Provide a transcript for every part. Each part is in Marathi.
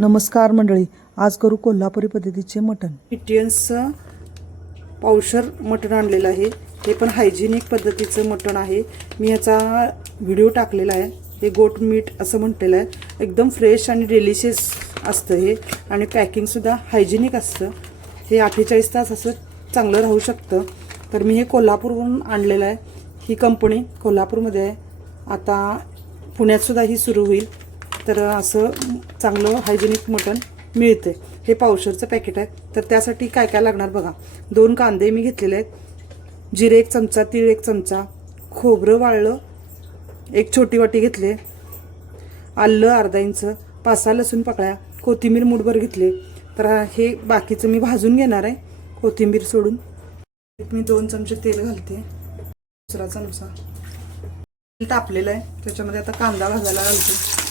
नमस्कार मंडळी आज करू कोल्हापुरी पद्धतीचे मटण. इटियन्सचं पावशर मटण आणलेलं आहे. हे पण हायजिनिक पद्धतीचं मटण आहे. मी याचा व्हिडिओ टाकलेला आहे. हे गोट मीठ असं म्हटलेलं आहे. एकदम फ्रेश आणि डेलिशियस असतं हे. आणि पॅकिंगसुद्धा हायजिनिक असतं. हे अठ्ठेचाळीस तास असं चांगलं राहू शकतं. तर मी हे कोल्हापूरवरून आणलेलं आहे. ही कंपनी कोल्हापूरमध्ये आहे. आता पुण्यातसुद्धा ही सुरू होईल. तर असं चांगलं हायजेनिक मटण मिळते हे पावशरचं पॅकेट आहे. तर त्यासाठी काय काय लागणार बघा. दोन कांदे मी घेतलेले आहेत. जिरे एक चमचा तीळ एक चमचा खोबरं वाळलं एक छोटी वाटी घेतले आलं अर्धा इंच पाच सहा लसूण पकळ्या कोथिंबीर मुठभर घेतले. तर हे बाकीचं मी भाजून घेणार आहे कोथिंबीर सोडून. मी दोन चमचे तेल घालते. दुसरा चमचा. तेल तापलेलं आहे. त्याच्यामध्ये आता कांदा भाजायला घालते.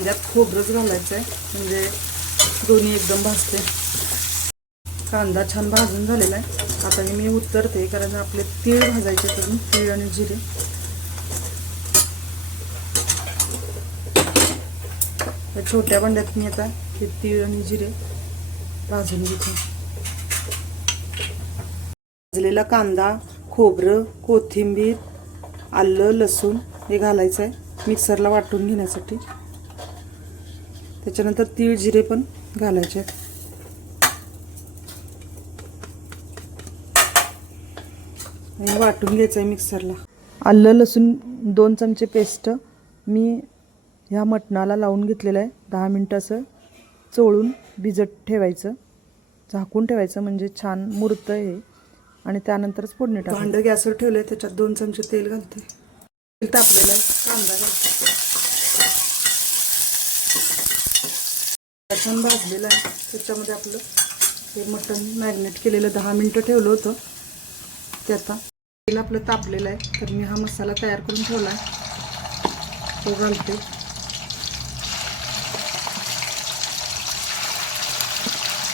कांद्यात खोबरंच घालायचं आहे म्हणजे दोन्ही एकदम भाजते. कांदा छान भाजून झालेला आहे. आता हे मी उतरते कारण आपले तीळ भाजायचे करून तीळ आणि जिरे. त्या छोट्या भांड्यात मी आता हे तीळ आणि जिरे भाजून घेते. भाजलेला कांदा खोबरं कोथिंबीर आलं लसूण हे घालायचं आहे मिक्सरला वाटून घेण्यासाठी. त्याच्यानंतर तीळ जिरे पण घालायचे. आणि वाटून घ्यायचं आहे मिक्सरला. आलं लसूण दोन चमचे पेस्ट मी ह्या मटणाला लावून घेतलेलं आहे. दहा मिनटं असं चोळून भिजत ठेवायचं. झाकून ठेवायचं म्हणजे छान मुरतं हे आणि त्यानंतरच फोडणी टाकायचं. भांडं गॅसवर ठेवलंय त्याच्यात दोन चमचे तेल घालते. तेल तापलेलं आहे कांदा घालते. छान भाजलेलं आहे. त्याच्यामध्ये आपलं हे मटण मॅग्नेट केलेलं दहा मिनटं ठेवलं होतं. ते आता तेल आपलं तापलेलं आहे. तर मी हा मसाला तयार करून ठेवला आहे. तो घालते.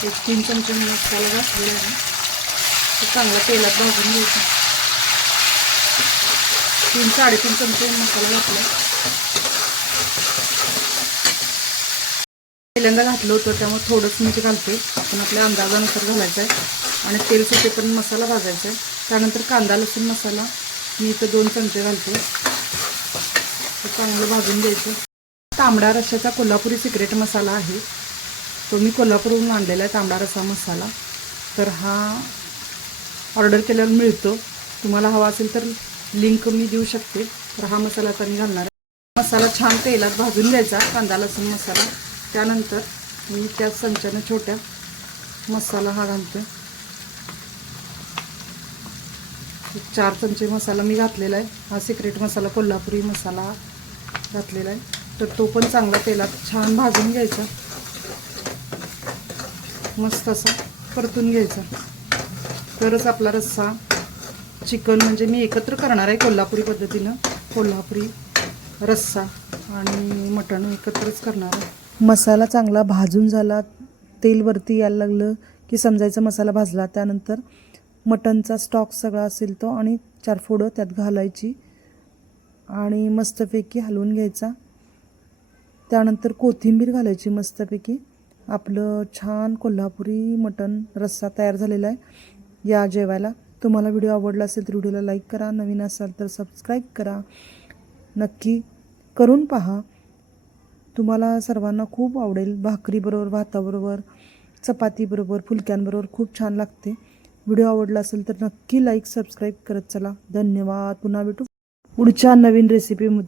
एक तीन चमचे मी मसाला घातलेला आहे. तो चांगला तेलात भाजून घ्यायचा. तीन साडेतीन चमचे मसाला घातला पहिल्यांदा घातलं होतं त्यामुळे थोडंच मीठ म्हणजे घालते आपण आपल्या अंदाजानुसार घालायचं आहे. आणि तेल सुटे पण मसाला भाजायचा आहे. त्यानंतर कांदा लसूण मसाला मी इथं दोन चमचे घालते. चांगलं भाजून द्यायचं तांबडा रश्श्याचा कोल्हापुरी सिक्रेट मसाला आहे. तो मी कोल्हापूरहून आणलेला आहे तांबडा रस्सा मसाला. तर हा ऑर्डर केल्यावर मिळतो. तुम्हाला हवा असेल तर लिंक मी देऊ शकते. तर हा मसाला आता मी घालणार आहे. मसाला छान तेलात भाजून द्यायचा कांदा लसूण मसाला. त्यानंतर मी त्या संचानं छोट्या मसाला हा घालतो चार चमचे मसाला मी घातलेला आहे. हा सिक्रेट मसाला कोल्हापुरी मसाला घातलेला आहे. तर तो पण चांगला तेलात छान भाजून घ्यायचा. मस्त असा परतून घ्यायचा. तरच आपला रस्सा चिकन म्हणजे मी एकत्र करणार आहे कोल्हापुरी पद्धतीनं. कोल्हापुरी रस्सा आणि मटण एकत्रच करणार आहे. मसाला चांगला भाजून झाला तेलवरती यायला लागलं की समजायचं मसाला भाजला त्यानंतर मटणचा स्टॉक सगळा असेल तो आणि चार फोडं त्यात घालायची आणि मस्तपैकी हलवून घ्यायचा. त्यानंतर कोथिंबीर घालायची मस्तपैकी. आपलं छान कोल्हापुरी मटण रस्सा तयार झालेला आहे या जेवायला. तुम्हाला व्हिडिओ आवडला असेल तर व्हिडिओला लाईक करा. नवीन असाल तर सबस्क्राईब करा. नक्की करून पहा. तुम्हाला सर्वांना खूप आवडेल. भाकरीबरोबर भाताबरोबर चपातीबरोबर फुलक्यांबरोबर खूप छान लागते. व्हिडिओ आवडला असेल तर नक्की लाईक सबस्क्राईब करत चला. धन्यवाद. पुन्हा भेटू पुढच्या नवीन रेसिपीमध्ये